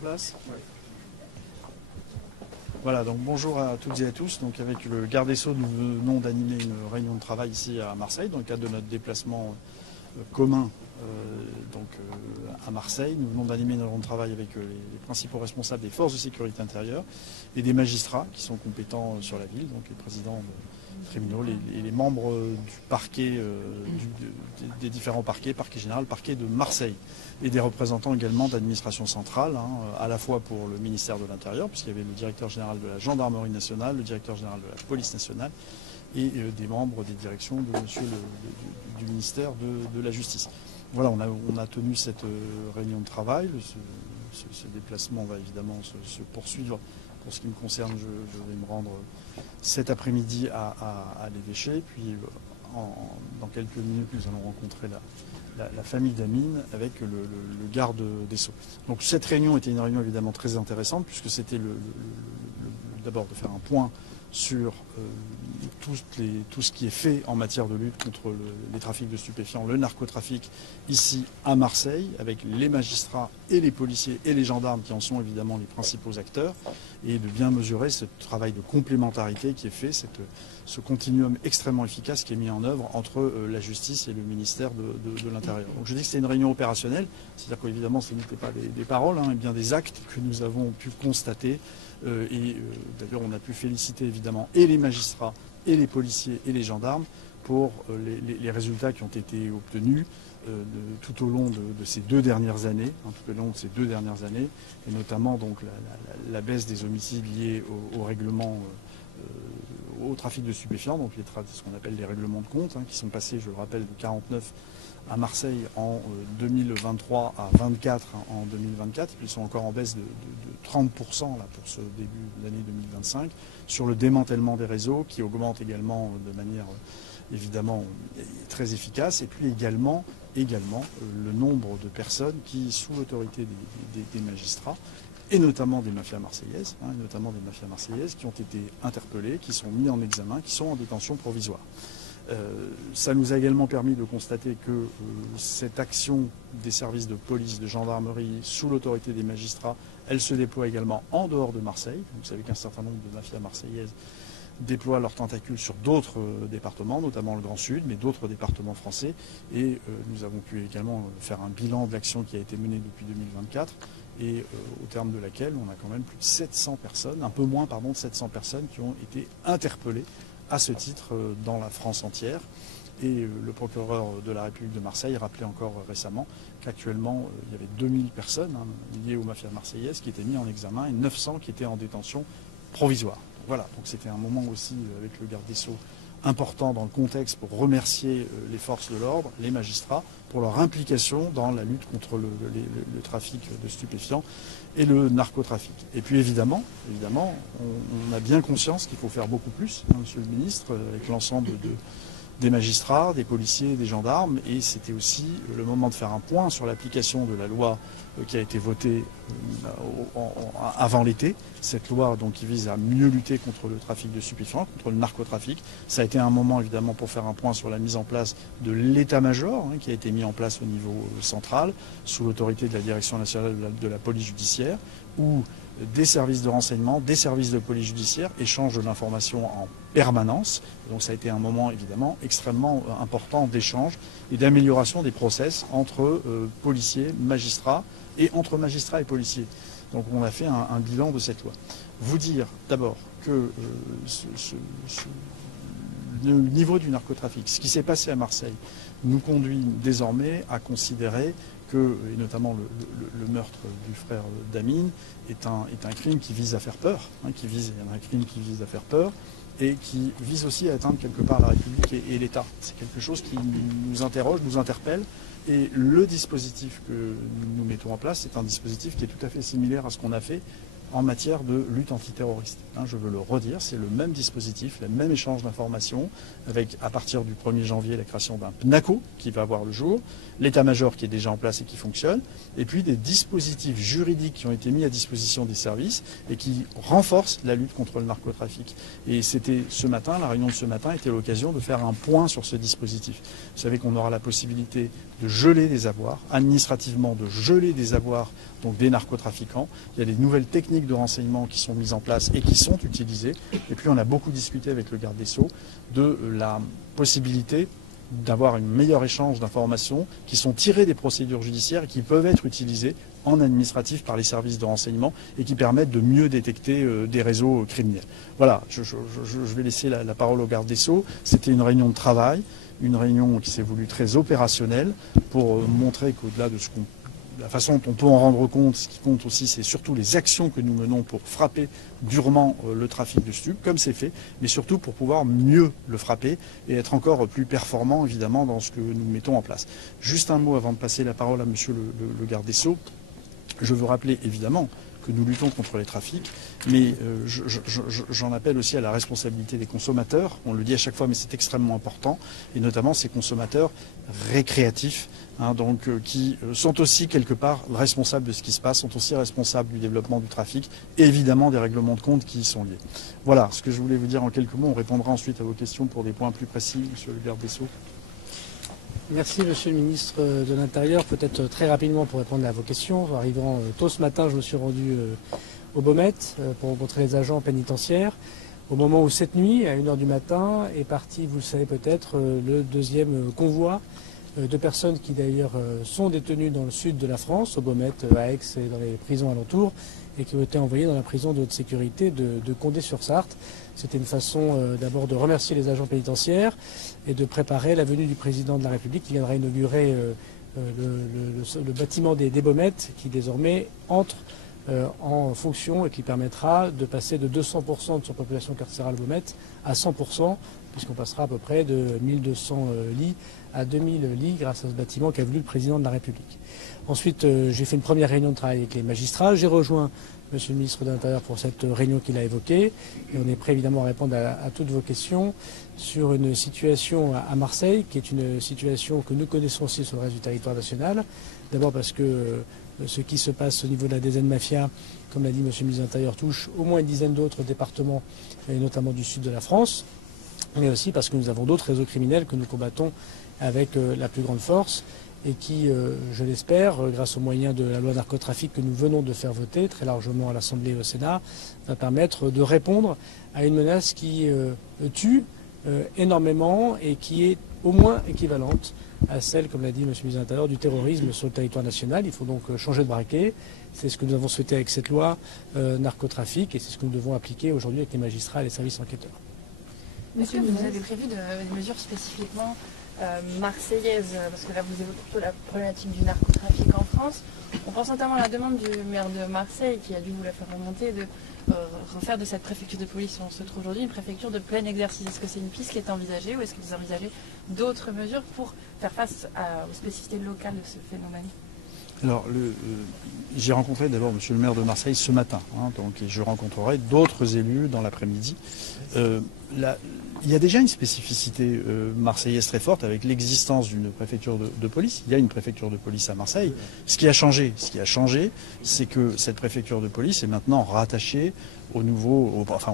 place. Ouais. Voilà, donc bonjour à toutes et à tous. Donc avec le garde des Sceaux, nous venons d'animer une réunion de travail ici à Marseille dans le cadre de notre déplacement commun à Marseille. Nous venons d'animer une réunion de travail avec les principaux responsables des forces de sécurité intérieure et des magistrats qui sont compétents sur la ville, donc les présidents de tribunaux, les membres du parquet, des différents parquets, parquet général, parquet de Marseille, et des représentants également d'administration centrale, à la fois pour le ministère de l'Intérieur, puisqu'il y avait le directeur général de la gendarmerie nationale, le directeur général de la police nationale, et des membres des directions de monsieur du ministère de la Justice. Voilà, on a tenu cette réunion de travail. Ce déplacement va évidemment se poursuivre. Pour ce qui me concerne, je vais me rendre cet après-midi à l'évêché, puis dans quelques minutes, nous allons rencontrer la famille d'Amine avec le garde des Sceaux. Donc cette réunion était une réunion évidemment très intéressante, puisque c'était d'abord de faire un point sur tout ce qui est fait en matière de lutte contre les trafics de stupéfiants, le narcotrafic, ici à Marseille, avec les magistrats et les policiers et les gendarmes qui en sont évidemment les principaux acteurs, et de bien mesurer ce travail de complémentarité qui est fait, ce continuum extrêmement efficace qui est mis en œuvre entre la justice et le ministère de l'Intérieur. Donc je dis que c'est une réunion opérationnelle, c'est-à-dire qu'évidemment ce n'était pas des paroles, mais bien des actes que nous avons pu constater. D'ailleurs, on a pu féliciter évidemment et les magistrats, et les policiers, et les gendarmes pour les résultats qui ont été obtenus tout au long de ces 2 dernières années, et notamment donc la baisse des homicides liés au règlement, au trafic de stupéfiants, donc ce qu'on appelle les règlements de compte, qui sont passés, je le rappelle, de 49 à Marseille en 2023 à 24 en 2024. Ils sont encore en baisse de 30% là, pour ce début de l'année 2025, sur le démantèlement des réseaux qui augmente également de manière évidemment très efficace, et puis également le nombre de personnes qui, sous l'autorité des magistrats, et notamment des mafias marseillaises, qui ont été interpellées, qui sont mis en examen, qui sont en détention provisoire. Ça nous a également permis de constater que cette action des services de police, de gendarmerie, sous l'autorité des magistrats, elle se déploie également en dehors de Marseille. Vous savez qu'un certain nombre de mafias marseillaises déploient leurs tentacules sur d'autres départements, notamment le Grand Sud, mais d'autres départements français. Et nous avons pu également faire un bilan de l'action qui a été menée depuis 2024, et au terme de laquelle on a quand même plus de 700 personnes, un peu moins, de 700 personnes qui ont été interpellées à ce titre dans la France entière. Et le procureur de la République de Marseille rappelait encore récemment qu'actuellement il y avait 2000 personnes liées aux mafias marseillaises qui étaient mises en examen et 900 qui étaient en détention provisoire. Voilà, donc c'était un moment aussi avec le garde des Sceaux important dans le contexte pour remercier les forces de l'ordre, les magistrats, pour leur implication dans la lutte contre le trafic de stupéfiants et le narcotrafic. Et puis évidemment, on a bien conscience qu'il faut faire beaucoup plus, monsieur le ministre, avec l'ensemble des magistrats, des policiers, des gendarmes, et c'était aussi le moment de faire un point sur l'application de la loi qui a été votée avant l'été, cette loi donc, qui vise à mieux lutter contre le trafic de stupéfiants, contre le narcotrafic. Ça a été un moment évidemment pour faire un point sur la mise en place de l'état-major qui a été mis en place au niveau central, sous l'autorité de la Direction nationale de la police judiciaire, où des services de renseignement, des services de police judiciaire échangent de l'information en permanence. Donc ça a été un moment évidemment extrêmement important d'échange et d'amélioration des process entre policiers, magistrats et entre magistrats et policiers. Donc on a fait un bilan de cette loi. Vous dire d'abord que le niveau du narcotrafic, ce qui s'est passé à Marseille, nous conduit désormais à considérer que, et notamment le meurtre du frère d'Amine, est un crime qui vise à faire peur, un crime qui vise à faire peur, et qui vise aussi à atteindre quelque part la République et l'État. C'est quelque chose qui nous interroge, nous interpelle, et le dispositif que nous mettons en place, c'est un dispositif qui est tout à fait similaire à ce qu'on a fait en matière de lutte antiterroriste. Je veux le redire, c'est le même dispositif, le même échange d'informations, avec à partir du 1er janvier la création d'un PNACO qui va voir le jour, l'état-major qui est déjà en place et qui fonctionne, et puis des dispositifs juridiques qui ont été mis à disposition des services et qui renforcent la lutte contre le narcotrafic. Et c'était ce matin, la réunion de ce matin était l'occasion de faire un point sur ce dispositif. Vous savez qu'on aura la possibilité de geler des avoirs, administrativement de geler des avoirs, donc des narcotrafiquants. Il y a des nouvelles techniques de renseignement qui sont mises en place et qui sont utilisées. Et puis on a beaucoup discuté avec le garde des Sceaux de la possibilité d'avoir un meilleur échange d'informations qui sont tirées des procédures judiciaires et qui peuvent être utilisées en administratif par les services de renseignement et qui permettent de mieux détecter des réseaux criminels. Voilà, je vais laisser la parole au garde des Sceaux. C'était une réunion de travail, une réunion qui s'est voulue très opérationnelle pour montrer qu'au-delà de la façon dont on peut en rendre compte, ce qui compte aussi, c'est surtout les actions que nous menons pour frapper durement le trafic de stupes, comme c'est fait, mais surtout pour pouvoir mieux le frapper et être encore plus performant, évidemment, dans ce que nous mettons en place. Juste un mot avant de passer la parole à monsieur le garde des Sceaux. Je veux rappeler, évidemment, que nous luttons contre les trafics, mais j'en appelle aussi à la responsabilité des consommateurs. On le dit à chaque fois, mais c'est extrêmement important, et notamment ces consommateurs récréatifs, qui sont aussi quelque part responsables de ce qui se passe, sont aussi responsables du développement du trafic, et évidemment des règlements de compte qui y sont liés. Voilà ce que je voulais vous dire en quelques mots. On répondra ensuite à vos questions pour des points plus précis, monsieur le garde des Sceaux. Merci Monsieur le ministre de l'Intérieur. Peut-être très rapidement pour répondre à vos questions. Arrivant tôt ce matin, je me suis rendu au Baumette pour rencontrer les agents pénitentiaires. Au moment où cette nuit, à 1h du matin, est parti, vous le savez peut-être, le deuxième convoi de personnes qui d'ailleurs sont détenues dans le sud de la France, au Baumette, à Aix et dans les prisons alentours, et qui ont été envoyées dans la prison de haute sécurité de Condé-sur-Sarthe. C'était une façon d'abord de remercier les agents pénitentiaires et de préparer la venue du président de la République qui viendra inaugurer le bâtiment des Baumettes qui désormais entre en fonction et qui permettra de passer de 200% de surpopulation carcérale Baumette à 100%, puisqu'on passera à peu près de 1200 lits à 2000 lits grâce à ce bâtiment qu'a voulu le président de la République. Ensuite, j'ai fait une première réunion de travail avec les magistrats. J'ai rejoint Monsieur le ministre de l'Intérieur pour cette réunion qu'il a évoquée. Et on est prêt évidemment à répondre à toutes vos questions sur une situation à Marseille, qui est une situation que nous connaissons aussi sur le reste du territoire national. D'abord parce que ce qui se passe au niveau de la DZ Mafia, comme l'a dit Monsieur le ministre de l'Intérieur, touche au moins une dizaine d'autres départements, et notamment du sud de la France. Mais aussi parce que nous avons d'autres réseaux criminels que nous combattons avec la plus grande force et qui, je l'espère, grâce aux moyens de la loi narcotrafic que nous venons de faire voter très largement à l'Assemblée et au Sénat, va permettre de répondre à une menace qui tue énormément et qui est au moins équivalente à celle, comme l'a dit M. le ministre de l'Intérieur, du terrorisme sur le territoire national. Il faut donc changer de braquet. C'est ce que nous avons souhaité avec cette loi narcotrafic et c'est ce que nous devons appliquer aujourd'hui avec les magistrats et les services enquêteurs. Est-ce que vous avez prévu des mesures spécifiquement marseillaises, parce que là vous évoquez plutôt la problématique du narcotrafic en France. On pense notamment à la demande du maire de Marseille qui a dû vous la faire remonter de refaire de cette préfecture de police où on se trouve aujourd'hui une préfecture de plein exercice. Est-ce que c'est une piste qui est envisagée ou est-ce que vous envisagez d'autres mesures pour faire face aux spécificités locales de ce phénomène? Alors, j'ai rencontré d'abord monsieur le maire de Marseille ce matin, et je rencontrerai d'autres élus dans l'après-midi. Il y a déjà une spécificité marseillaise très forte avec l'existence d'une préfecture de police. Il y a une préfecture de police à Marseille. Ce qui a changé, c'est que cette préfecture de police est maintenant rattachée au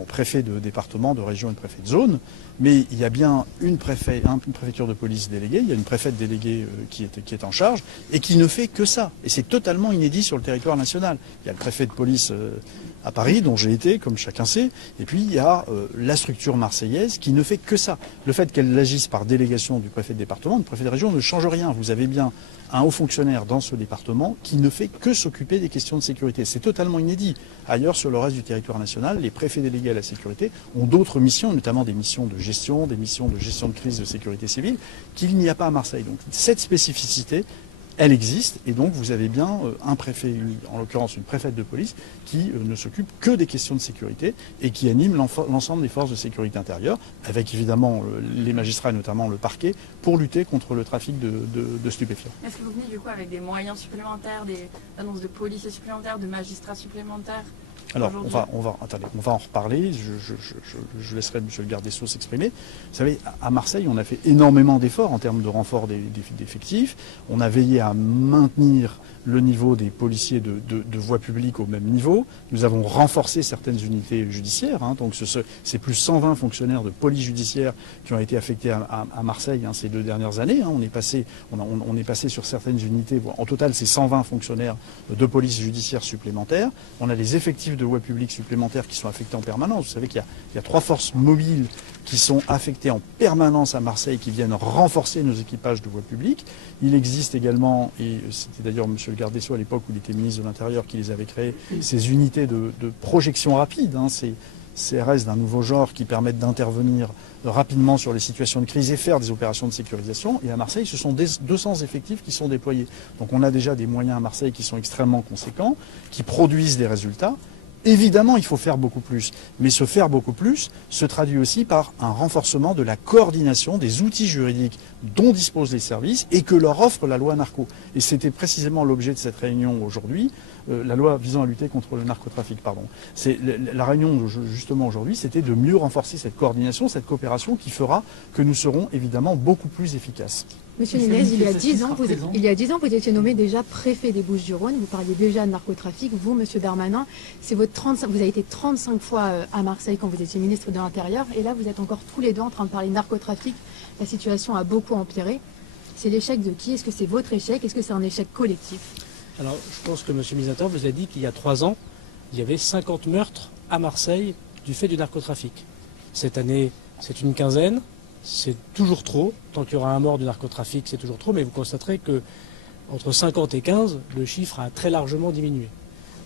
préfet de département, de région et de préfet de zone. Mais il y a bien une préfecture de police déléguée, il y a une préfète déléguée qui est en charge et qui ne fait que ça. Et c'est totalement inédit sur le territoire national. Il y a le préfet de police à Paris, dont j'ai été, comme chacun sait, et puis il y a la structure marseillaise qui ne fait que ça. Le fait qu'elle agisse par délégation du préfet de département, du préfet de région ne change rien. Vous avez bien un haut fonctionnaire dans ce département qui ne fait que s'occuper des questions de sécurité. C'est totalement inédit. Ailleurs, sur le reste du territoire national, les préfets délégués à la sécurité ont d'autres missions, notamment des missions de gestion, des missions de gestion de crise de sécurité civile, qu'il n'y a pas à Marseille. Donc cette spécificité, elle existe, et donc vous avez bien un préfet, en l'occurrence une préfète de police, qui ne s'occupe que des questions de sécurité et qui anime l'ensemble des forces de sécurité intérieure, avec évidemment les magistrats et notamment le parquet, pour lutter contre le trafic de stupéfiants. Est-ce que vous venez du coup avec des moyens supplémentaires, des annonces de policiers supplémentaires, de magistrats supplémentaires? Alors, aujourd'hui? on va en reparler. Je laisserai M. le garde des Sceaux s'exprimer. Vous savez, à Marseille, on a fait énormément d'efforts en termes de renfort d'effectifs. On a veillé à maintenir le niveau des policiers de voie publique au même niveau. Nous avons renforcé certaines unités judiciaires. Donc c'est plus 120 fonctionnaires de police judiciaire qui ont été affectés à Marseille ces 2 dernières années. On est passé sur certaines unités. En total, c'est 120 fonctionnaires de police judiciaire supplémentaires. On a les effectifs de voie publique supplémentaires qui sont affectés en permanence. Vous savez qu'il y a 3 forces mobiles qui sont affectées en permanence à Marseille, qui viennent renforcer nos équipages de voie publique. Il existe également, et c'était d'ailleurs M. le garde des Sceaux à l'époque où il était ministre de l'Intérieur qui les avait créées, ces unités de projection rapide, ces CRS d'un nouveau genre qui permettent d'intervenir rapidement sur les situations de crise et faire des opérations de sécurisation. Et à Marseille, ce sont 200 effectifs qui sont déployés. Donc on a déjà des moyens à Marseille qui sont extrêmement conséquents, qui produisent des résultats. Évidemment, il faut faire beaucoup plus, mais ce faire beaucoup plus se traduit aussi par un renforcement de la coordination des outils juridiques dont disposent les services et que leur offre la loi narco. Et c'était précisément l'objet de cette réunion aujourd'hui, la loi visant à lutter contre le narcotrafic, pardon. La réunion justement aujourd'hui, c'était de mieux renforcer cette coordination, cette coopération qui fera que nous serons évidemment beaucoup plus efficaces. Monsieur Nunez, il y a 10 ans, vous étiez nommé déjà préfet des Bouches-du-Rhône. Vous parliez déjà de narcotrafic. Vous, Monsieur Darmanin, vous avez été 35 fois à Marseille quand vous étiez ministre de l'Intérieur. Et là, vous êtes encore tous les deux en train de parler de narcotrafic. La situation a beaucoup empiré. C'est l'échec de qui? Est-ce que c'est votre échec? Est-ce que c'est un échec collectif? Alors, je pense que M. le ministre vous a dit qu'il y a 3 ans, il y avait 50 meurtres à Marseille du fait du narcotrafic. Cette année, c'est une quinzaine. C'est toujours trop. Tant qu'il y aura un mort du narcotrafic, c'est toujours trop. Mais vous constaterez que entre 50 et 15, le chiffre a très largement diminué.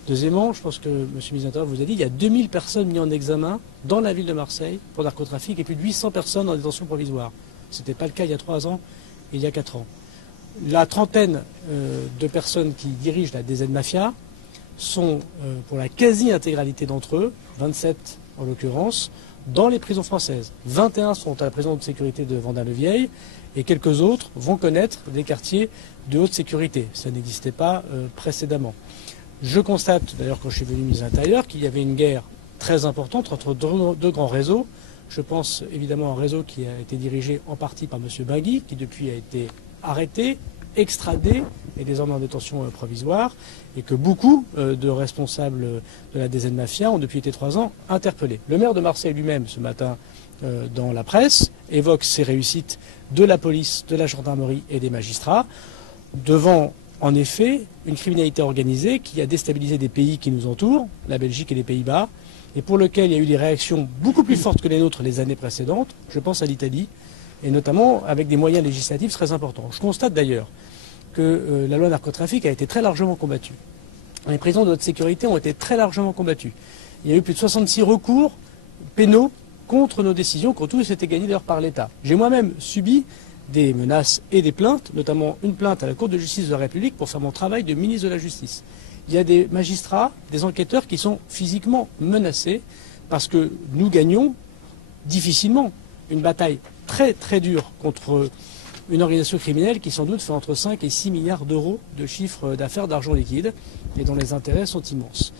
Deuxièmement, je pense que M. le ministre vous a dit qu'il y a 2000 personnes mises en examen dans la ville de Marseille pour narcotrafic et plus de 800 personnes en détention provisoire. Ce n'était pas le cas il y a 3 ans et il y a 4 ans. La trentaine de personnes qui dirigent la DZ Mafia sont, pour la quasi-intégralité d'entre eux, 27 en l'occurrence, dans les prisons françaises. 21 sont à la prison de sécurité de Vendin-le-Vieil et quelques autres vont connaître des quartiers de haute sécurité. Ça n'existait pas précédemment. Je constate, d'ailleurs, quand je suis venu ministre de l'Intérieur, qu'il y avait une guerre très importante entre 2 grands réseaux. Je pense évidemment à un réseau qui a été dirigé en partie par M. Bangui, qui depuis a été arrêté, extradé et désormais en détention provisoire, et que beaucoup de responsables de la DZ Mafia ont depuis été 3 ans interpellés. Le maire de Marseille lui-même, ce matin, dans la presse, évoque ses réussites de la police, de la gendarmerie et des magistrats, devant, en effet, une criminalité organisée qui a déstabilisé des pays qui nous entourent, la Belgique et les Pays-Bas, et pour lequel il y a eu des réactions beaucoup plus fortes que les nôtres les années précédentes, je pense à l'Italie, et notamment avec des moyens législatifs très importants. Je constate d'ailleurs que la loi narcotrafic a été très largement combattue. Les prisons de haute sécurité ont été très largement combattues. Il y a eu plus de 66 recours pénaux contre nos décisions, qui ont tous été gagnés d'ailleurs par l'État. J'ai moi-même subi des menaces et des plaintes, notamment une plainte à la Cour de justice de la République pour faire mon travail de ministre de la Justice. Il y a des magistrats, des enquêteurs qui sont physiquement menacés parce que nous gagnons difficilement une bataille très très dure contre une organisation criminelle qui sans doute fait entre 5 et 6 milliards d'euros de chiffre d'affaires d'argent liquide et dont les intérêts sont immenses.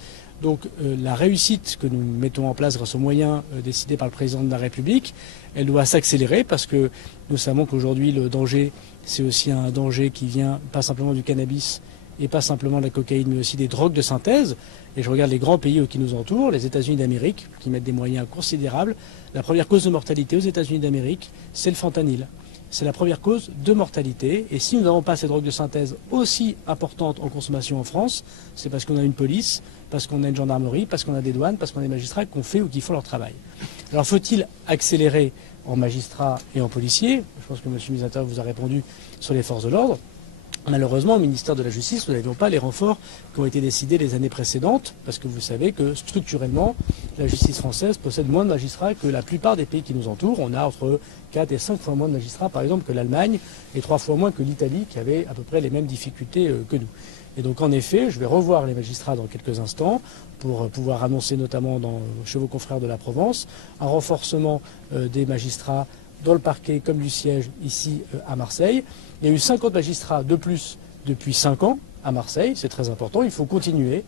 Donc la réussite que nous mettons en place grâce aux moyens décidés par le président de la République, elle doit s'accélérer parce que nous savons qu'aujourd'hui le danger, c'est aussi un danger qui vient pas simplement du cannabis et pas simplement de la cocaïne, mais aussi des drogues de synthèse. Et je regarde les grands pays qui nous entourent, les États-Unis d'Amérique, qui mettent des moyens considérables. La première cause de mortalité aux États-Unis d'Amérique, c'est le fentanyl. C'est la première cause de mortalité. Et si nous n'avons pas ces drogues de synthèse aussi importantes en consommation en France, c'est parce qu'on a une police, parce qu'on a une gendarmerie, parce qu'on a des douanes, parce qu'on a des magistrats qui ont fait ou qui font leur travail. Alors faut-il accélérer en magistrats et en policiers? Je pense que M. le ministre de l'Intérieur vous a répondu sur les forces de l'ordre. Malheureusement, au ministère de la Justice, nous n'avions pas les renforts qui ont été décidés les années précédentes, parce que vous savez que structurellement, la justice française possède moins de magistrats que la plupart des pays qui nous entourent. On a entre 4 et 5 fois moins de magistrats, par exemple, que l'Allemagne, et 3 fois moins que l'Italie, qui avait à peu près les mêmes difficultés que nous. Et donc, en effet, je vais revoir les magistrats dans quelques instants pour pouvoir annoncer, notamment chez vos confrères de la Provence, un renforcement des magistrats dans le parquet comme du siège ici à Marseille. Il y a eu 50 magistrats de plus depuis 5 ans à Marseille, c'est très important, il faut continuer.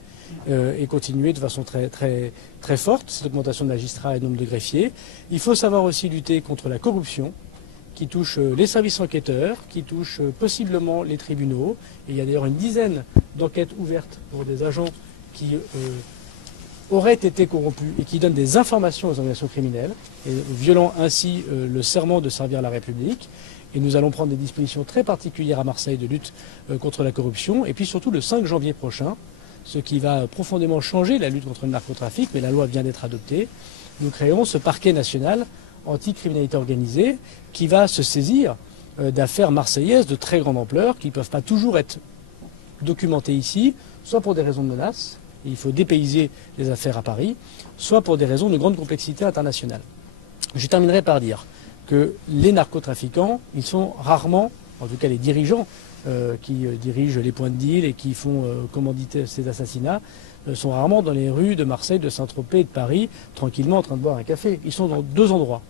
et continuer de façon très forte cette augmentation de magistrats et de nombre de greffiers. Il faut savoir aussi lutter contre la corruption qui touche les services enquêteurs, qui touche possiblement les tribunaux. Et il y a d'ailleurs une dizaine d'enquêtes ouvertes pour des agents qui auraient été corrompus et qui donnent des informations aux organisations criminelles, et violant ainsi le serment de servir la République. Et nous allons prendre des dispositions très particulières à Marseille de lutte contre la corruption. Et puis surtout le 5 janvier prochain, ce qui va profondément changer la lutte contre le narcotrafic, mais la loi vient d'être adoptée, nous créons ce parquet national anti-criminalité organisée qui va se saisir d'affaires marseillaises de très grande ampleur qui ne peuvent pas toujours être documentées ici, soit pour des raisons de menace, et il faut dépayser les affaires à Paris, soit pour des raisons de grande complexité internationale. Je terminerai par dire que les narcotrafiquants, ils sont rarement, en tout cas les dirigeants qui dirigent les points de deal et qui font commanditer ces assassinats, sont rarement dans les rues de Marseille, de Saint-Tropez et de Paris, tranquillement en train de boire un café. Ils sont dans deux endroits.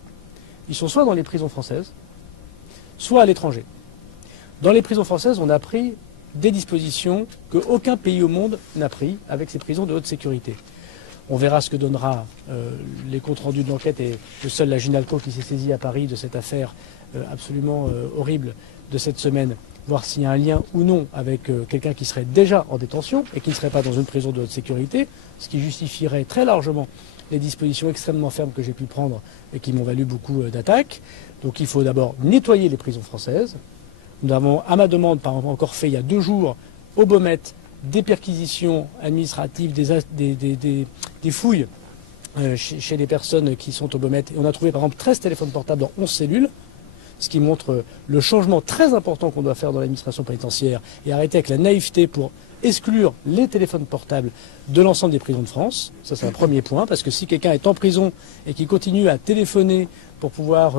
Ils sont soit dans les prisons françaises, soit à l'étranger. Dans les prisons françaises, on a pris des dispositions qu'aucun pays au monde n'a pris avec ces prisons de haute sécurité. On verra ce que donnera les comptes rendus de l'enquête et seule la Ginalco qui s'est saisie à Paris de cette affaire absolument horrible de cette semaine, voir s'il y a un lien ou non avec quelqu'un qui serait déjà en détention et qui ne serait pas dans une prison de haute sécurité, ce qui justifierait très largement les dispositions extrêmement fermes que j'ai pu prendre et qui m'ont valu beaucoup d'attaques. Donc il faut d'abord nettoyer les prisons françaises. Nous avons, à ma demande, par exemple, encore fait il y a 2 jours, au Beaumet, des perquisitions administratives, des fouilles chez les personnes qui sont au Beaumet. Et on a trouvé par exemple 13 téléphones portables dans 11 cellules, ce qui montre le changement très important qu'on doit faire dans l'administration pénitentiaire et arrêter avec la naïveté pour exclure les téléphones portables de l'ensemble des prisons de France. Ça, c'est un premier point, parce que si quelqu'un est en prison et qui continue à téléphoner pour pouvoir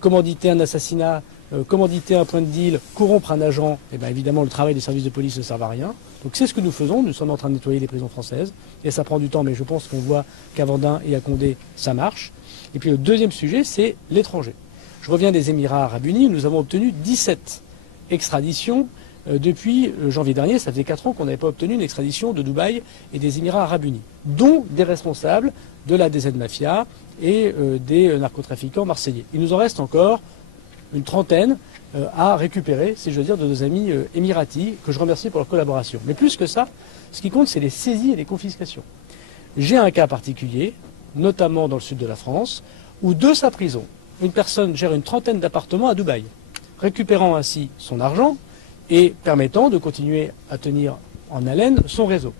commanditer un assassinat, commanditer un point de deal, corrompre un agent, eh bien évidemment le travail des services de police ne sert à rien. Donc c'est ce que nous faisons, nous sommes en train de nettoyer les prisons françaises, et ça prend du temps, mais je pense qu'on voit qu'à Vendin et à Condé, ça marche. Et puis le deuxième sujet, c'est l'étranger. Je reviens des Émirats Arabes Unis, nous avons obtenu 17 extraditions depuis janvier dernier. Ça faisait 4 ans qu'on n'avait pas obtenu une extradition de Dubaï et des Émirats Arabes Unis, dont des responsables de la DZ Mafia et des narcotrafiquants marseillais. Il nous en reste encore une trentaine à récupérer, si je veux dire, de nos amis émiratis, que je remercie pour leur collaboration. Mais plus que ça, ce qui compte, c'est les saisies et les confiscations. J'ai un cas particulier, notamment dans le sud de la France, où de sa prison, une personne gère une trentaine d'appartements à Dubaï, récupérant ainsi son argent et permettant de continuer à tenir en haleine son réseau.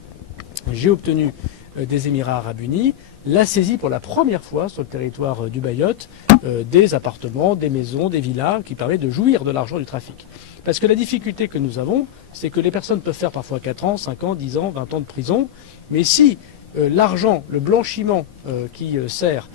J'ai obtenu des Émirats Arabes Unis la saisie pour la première fois sur le territoire dubaïote des appartements, des maisons, des villas qui permettent de jouir de l'argent du trafic. Parce que la difficulté que nous avons, c'est que les personnes peuvent faire parfois 4 ans, 5 ans, 10 ans, 20 ans de prison, mais si l'argent, le blanchiment qui sert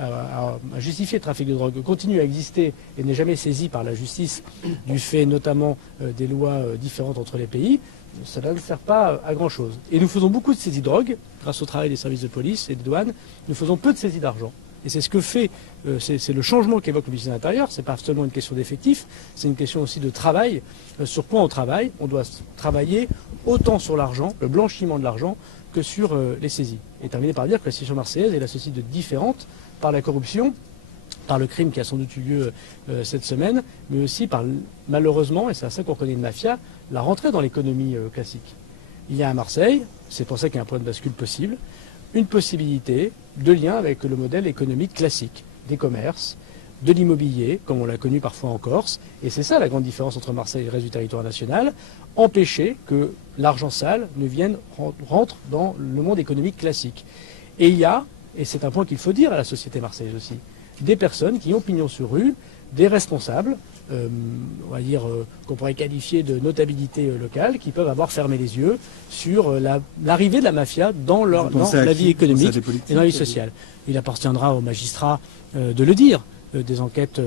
à justifier le trafic de drogue continue à exister et n'est jamais saisi par la justice du fait notamment des lois différentes entre les pays, cela ne sert pas à grand chose. Et nous faisons beaucoup de saisies de drogue grâce au travail des services de police et de douane. Nous faisons peu de saisies d'argent. Et c'est ce que fait, c'est le changement qu'évoque le ministère de l'Intérieur. C'est pas seulement une question d'effectifs, c'est une question aussi de travail. Sur quoi on travaille? On doit travailler autant sur l'argent, le blanchiment de l'argent, que sur les saisies. Et terminer par dire que la situation marseillaise est la société de différente par la corruption, par le crime qui a sans doute eu lieu cette semaine, mais aussi par, malheureusement, et c'est à ça qu'on reconnaît une mafia, la rentrée dans l'économie classique. Il y a à Marseille, c'est pour ça qu'il y a un point de bascule possible, une possibilité de lien avec le modèle économique classique, des commerces, de l'immobilier, comme on l'a connu parfois en Corse, et c'est ça la grande différence entre Marseille et le reste du territoire national, empêcher que l'argent sale ne rentre dans le monde économique classique. Et il y a, et c'est un point qu'il faut dire à la société marseillaise aussi, des personnes qui ont pignon sur rue, des responsables, on va dire qu'on pourrait qualifier de notabilité locale, qui peuvent avoir fermé les yeux sur l'arrivée de la mafia dans la vie économique et dans la vie sociale. Il appartiendra aux magistrats de le dire. Des enquêtes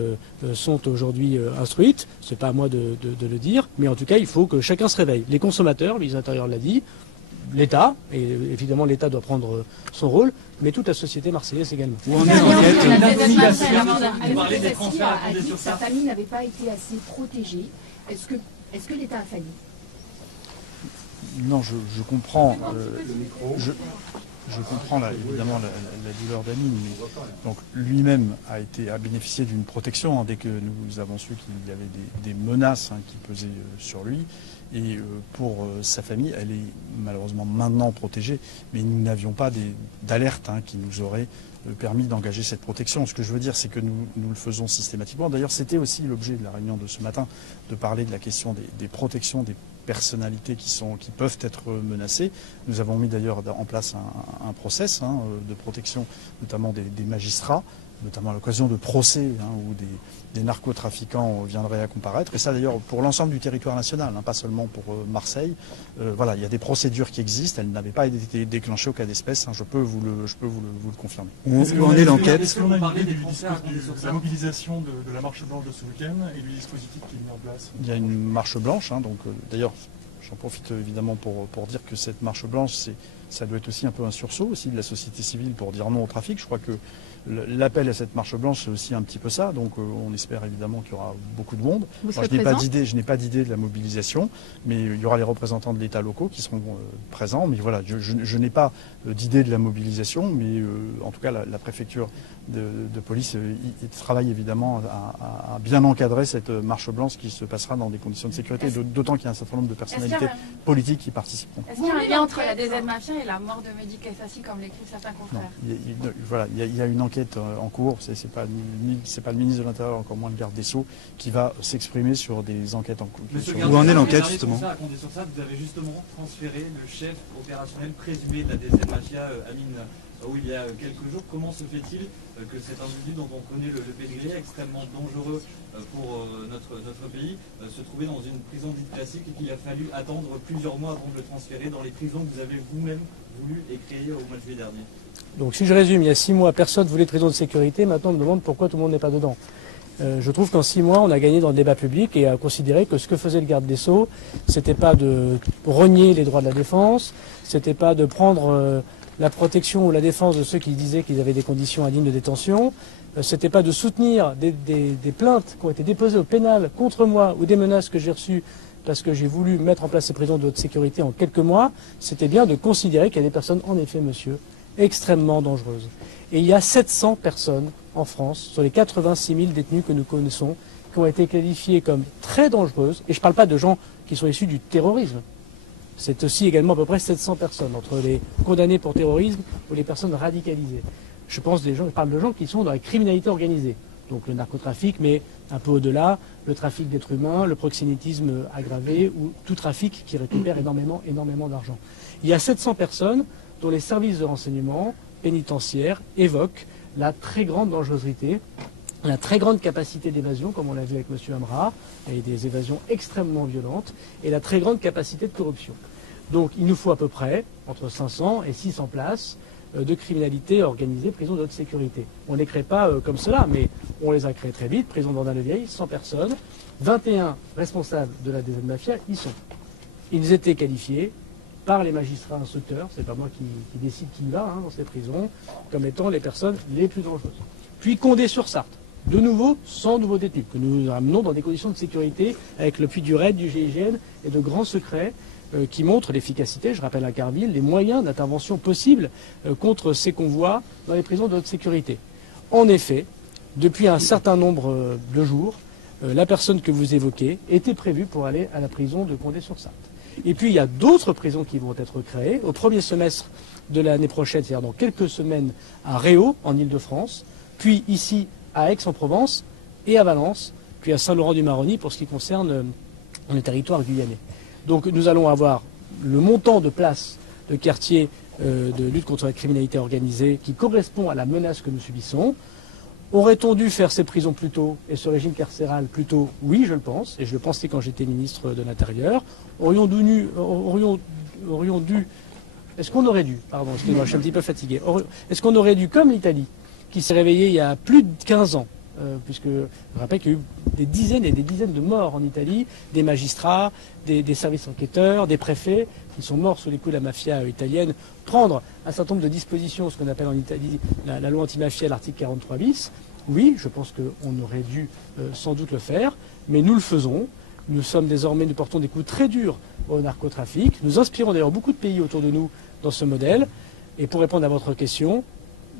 sont aujourd'hui instruites, c'est pas à moi de le dire, mais en tout cas il faut que chacun se réveille. Les consommateurs, le ministre de l'Intérieur l'a dit, l'État, et évidemment l'État doit prendre son rôle, mais toute la société marseillaise également. Où en est l'enquête? Vous parlez des transferts à dit que sa famille n'avait pas été assez protégée. Est-ce que l'État a failli? Non, je comprends. Je comprends évidemment la douleur d'Amine, mais donc lui-même a bénéficié d'une protection dès que nous avons su qu'il y avait des menaces qui pesaient sur lui. Et pour sa famille, elle est malheureusement maintenant protégée, mais nous n'avions pas d'alerte qui nous aurait permis d'engager cette protection. Ce que je veux dire, c'est que nous le faisons systématiquement. D'ailleurs, c'était aussi l'objet de la réunion de ce matin, de parler de la question des protections des personnalités qui peuvent être menacées. Nous avons mis d'ailleurs en place un process de protection, notamment des magistrats, notamment à l'occasion de procès où des narcotrafiquants viendraient à comparaître. Et ça d'ailleurs pour l'ensemble du territoire national, pas seulement pour Marseille. Voilà, il y a des procédures qui existent, elles n'avaient pas été déclenchées au cas d'espèce, je peux vous le confirmer. Où en est l'enquête? Est-ce qu'on a parlé de la mobilisation de la marche blanche de ce week-end et du dispositif qui est mis en place? Il y a une marche blanche, donc d'ailleurs j'en profite évidemment pour dire que cette marche blanche, ça doit être aussi un peu un sursaut aussi de la société civile pour dire non au trafic. Je crois que l'appel à cette marche blanche, c'est aussi un petit peu ça. Donc on espère évidemment qu'il y aura beaucoup de monde. Moi, je n'ai pas d'idée de la mobilisation, mais il y aura les représentants de l'État locaux qui seront présents. Mais voilà, je n'ai pas d'idée de la mobilisation, mais en tout cas la préfecture de police travaille évidemment à bien encadrer cette marche blanche qui se passera dans des conditions de sécurité, d'autant qu'il y a un certain nombre de personnalités politiques qui participeront. Est-ce qu'il y a un lien entre la DZ Mafia et la mort de Mehdi Kefassi, comme l'écrivent certains confrères? Il y a une enquête en cours, c'est pas le ministre de l'Intérieur, encore moins le garde des Sceaux, qui va s'exprimer sur des enquêtes en cours. Où en est l'enquête justement? À compter sur ça, vous avez justement transféré le chef opérationnel présumé de la DZ Mafia, Amine, il y a quelques jours. Comment se fait-il que cet individu dont on connaît le pédigré, extrêmement dangereux pour notre pays, se trouvait dans une prison dite classique et qu'il a fallu attendre plusieurs mois avant de le transférer dans les prisons que vous avez vous-même voulu et créées au mois de juillet dernier? Donc si je résume, il y a 6 mois, personne ne voulait de prison de sécurité. Maintenant, on me demande pourquoi tout le monde n'est pas dedans. Je trouve qu'en 6 mois, on a gagné dans le débat public et a considéré que ce que faisait le garde des Sceaux, c'était pas de renier les droits de la défense, c'était pas de prendre la protection ou la défense de ceux qui disaient qu'ils avaient des conditions indignes de détention, c'était pas de soutenir des plaintes qui ont été déposées au pénal contre moi ou des menaces que j'ai reçues parce que j'ai voulu mettre en place ces prisons de haute sécurité en quelques mois, c'était bien de considérer qu'il y a des personnes, en effet, monsieur, extrêmement dangereuses. Et il y a 700 personnes en France, sur les 86 000 détenus que nous connaissons, qui ont été qualifiées comme très dangereuses. Et je ne parle pas de gens qui sont issus du terrorisme. C'est aussi également à peu près 700 personnes, entre les condamnés pour terrorisme ou les personnes radicalisées. Je parle de gens qui sont dans la criminalité organisée. Donc le narcotrafic, mais un peu au-delà, le trafic d'êtres humains, le proxénétisme aggravé ou tout trafic qui récupère énormément d'argent. Il y a 700 personnes dont les services de renseignement pénitentiaires évoquent la très grande dangerosité, la très grande capacité d'évasion, comme on l'a vu avec M. Amra, et des évasions extrêmement violentes, et la très grande capacité de corruption. Donc il nous faut à peu près entre 500 et 600 places de criminalité organisée, prison de haute sécurité. On ne les crée pas comme cela, mais on les a créés très vite. Prison d'Andin-le-Vieil, 100 personnes, 21 responsables de la DZ Mafia y sont. Ils étaient qualifiés par les magistrats instructeurs, c'est pas moi qui décide qui y va dans ces prisons, comme étant les personnes les plus dangereuses. Puis Condé-sur-Sarthe, de nouveau, 100 nouveaux détenus, que nous ramenons dans des conditions de sécurité, avec le puits du RAID, du GIGN et de grands secrets qui montrent l'efficacité, je rappelle à Carville, les moyens d'intervention possibles contre ces convois dans les prisons de haute sécurité. En effet, depuis un certain nombre de jours, la personne que vous évoquez était prévue pour aller à la prison de Condé-sur-Sarthe. Et puis il y a d'autres prisons qui vont être créées au premier semestre de l'année prochaine, c'est-à-dire dans quelques semaines, à Réau, en Ile-de-France, puis ici à Aix-en-Provence et à Valence, puis à Saint-Laurent-du-Maroni pour ce qui concerne le territoire guyanais. Donc nous allons avoir le montant de places de quartier de lutte contre la criminalité organisée qui correspond à la menace que nous subissons. Aurait-on dû faire ces prisons plus tôt et ce régime carcéral plus tôt? Oui, je le pense, et je le pensais quand j'étais ministre de l'Intérieur. Est-ce qu'on aurait dû, pardon, excusez-moi, je suis un petit peu fatigué, est-ce qu'on aurait dû, comme l'Italie, qui s'est réveillée il y a plus de 15 ans, puisque je rappelle qu'il y a eu des dizaines et des dizaines de morts en Italie, des magistrats, des services enquêteurs, des préfets qui sont morts sous les coups de la mafia italienne, prendre un certain nombre de dispositions, ce qu'on appelle en Italie la loi anti-mafia, l'article 43 bis. Oui, je pense qu'on aurait dû sans doute le faire, mais nous le faisons. Nous portons des coups très durs au narcotrafic. Nous inspirons d'ailleurs beaucoup de pays autour de nous dans ce modèle. Et pour répondre à votre question,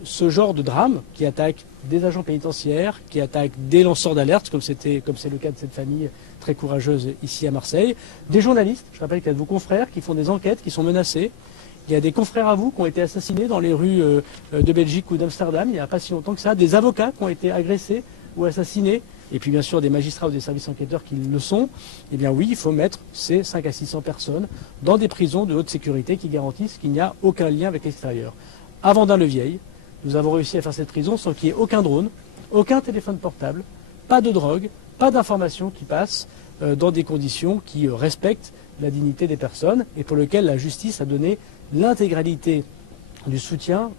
ce genre de drame qui attaque des agents pénitentiaires, qui attaque des lanceurs d'alerte, comme c'est le cas de cette famille très courageuse ici à Marseille, des journalistes, je rappelle qu'il y a de vos confrères qui font des enquêtes, qui sont menacés. Il y a des confrères à vous qui ont été assassinés dans les rues de Belgique ou d'Amsterdam, il n'y a pas si longtemps que ça, des avocats qui ont été agressés ou assassinés, et puis bien sûr des magistrats ou des services enquêteurs qui le sont. Eh bien oui, il faut mettre ces 500 à 600 personnes dans des prisons de haute sécurité qui garantissent qu'il n'y a aucun lien avec l'extérieur. À Vendin-le-Vieil, nous avons réussi à faire cette prison sans qu'il y ait aucun drone, aucun téléphone portable, pas de drogue, pas d'informations qui passent dans des conditions qui respectent la dignité des personnes et pour lesquelles la justice a donné l'intégralité du soutien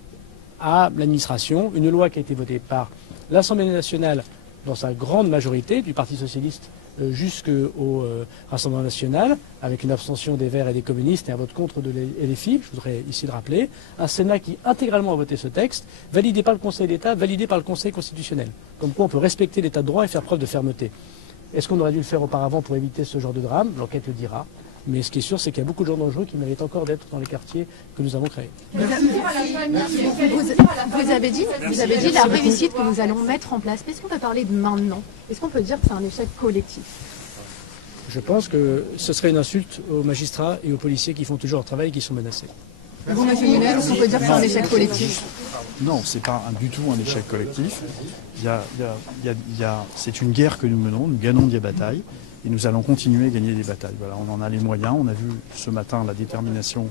à l'administration. Une loi qui a été votée par l'Assemblée nationale dans sa grande majorité, du Parti socialiste jusqu'au Rassemblement national, avec une abstention des Verts et des communistes et un vote contre de LFI, je voudrais ici le rappeler. Un Sénat qui intégralement a voté ce texte, validé par le Conseil d'État, validé par le Conseil constitutionnel. Comme quoi on peut respecter l'État de droit et faire preuve de fermeté. Est-ce qu'on aurait dû le faire auparavant pour éviter ce genre de drame? L'enquête le dira. Mais ce qui est sûr, c'est qu'il y a beaucoup de gens dangereux qui méritent encore d'être dans les quartiers que nous avons créés. Vous avez dit la réussite que nous allons mettre en place. Est-ce qu'on peut parler de maintenant? Est-ce qu'on peut dire que c'est un échec collectif? Je pense que ce serait une insulte aux magistrats et aux policiers qui font toujours leur travail et qui sont menacés. Vous, monsieur Munez, est-ce qu'on peut dire que c'est un échec collectif? Non, c'est pas du tout un échec collectif. C'est une guerre que nous menons, nous gagnons des batailles. Et nous allons continuer à gagner des batailles. Voilà, on en a les moyens. On a vu ce matin la détermination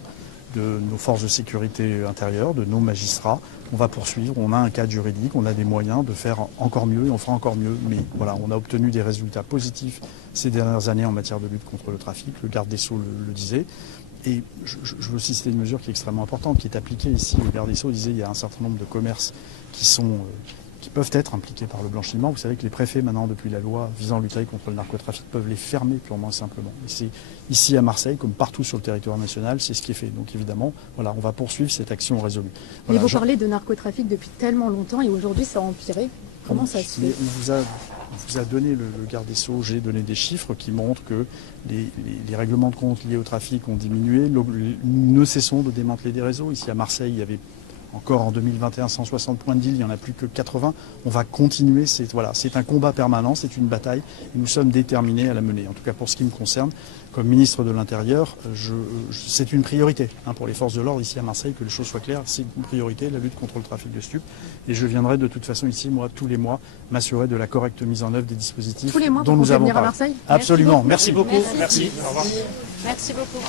de nos forces de sécurité intérieure, de nos magistrats. On va poursuivre. On a un cadre juridique. On a des moyens de faire encore mieux et on fera encore mieux. Mais voilà, on a obtenu des résultats positifs ces dernières années en matière de lutte contre le trafic. Le garde des Sceaux le disait. Et je veux aussi citer une mesure qui est extrêmement importante, qui est appliquée ici. Le garde des Sceaux disait qu'il y a un certain nombre de commerces qui peuvent être impliqués par le blanchiment. Vous savez que les préfets, maintenant, depuis la loi visant à lutter contre le narcotrafic, peuvent les fermer purement et simplement. Et c'est ici à Marseille, comme partout sur le territoire national, c'est ce qui est fait. Donc évidemment, voilà, on va poursuivre cette action résolue. Mais Voilà, vous parlez de narcotrafic depuis tellement longtemps et aujourd'hui ça a empiré. Comment ça se fait? On vous a donné, le garde des Sceaux, j'ai donné des chiffres qui montrent que les règlements de compte liés au trafic ont diminué. Nous ne cessons de démanteler des réseaux. Ici à Marseille, il y avait encore en 2021 160 points de deal, il n'y en a plus que 80. On va continuer, c'est un combat permanent, c'est une bataille et nous sommes déterminés à la mener. En tout cas pour ce qui me concerne, comme ministre de l'Intérieur, c'est une priorité pour les forces de l'ordre ici à Marseille, que les choses soient claires, c'est une priorité, la lutte contre le trafic de stupes. Et je viendrai de toute façon ici, moi, tous les mois, m'assurer de la correcte mise en œuvre des dispositifs tous les mois dont nous avons venir parlé. À Marseille. Absolument, merci beaucoup. Merci. Au revoir. Merci beaucoup.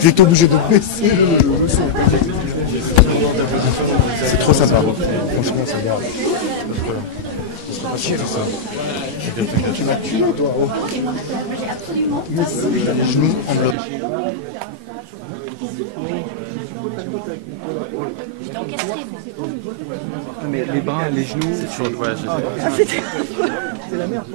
J'ai été obligé de baisser le son. C'est trop sympa. Franchement, ça va. Ça sera pas chier, ça. Tu m'as tué, toi. Genoux en bloc. Mais les bras, les genoux. C'est toujours. Ouais, c'est la merde.